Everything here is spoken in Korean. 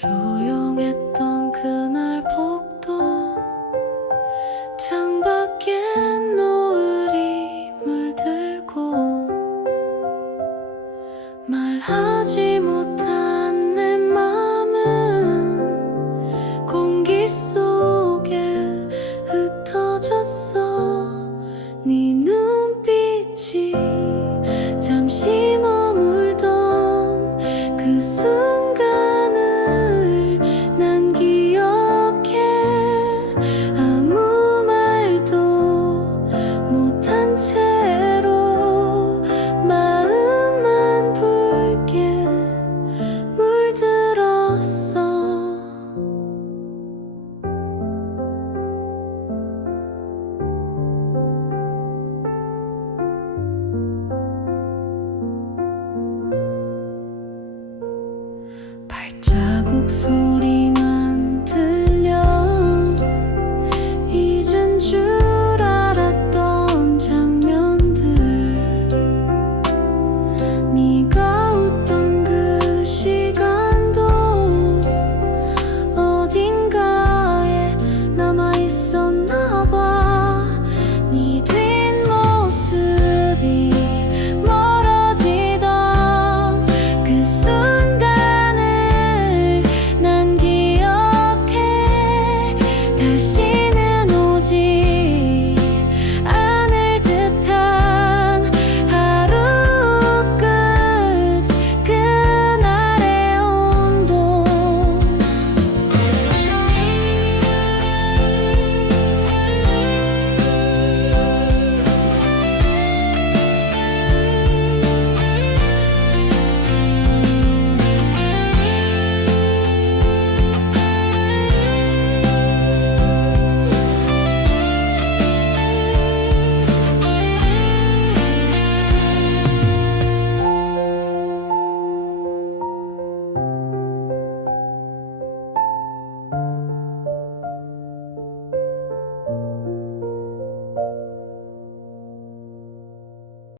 조용했던 그날 복도 창밖에 노을이 물들고 말하지 못한 내 맘은 공기 속에 흩어졌어. 네 눈빛이 잠시 머물던 그 순간 소리만 들려. 잊은 줄 알았던 장면들. 네가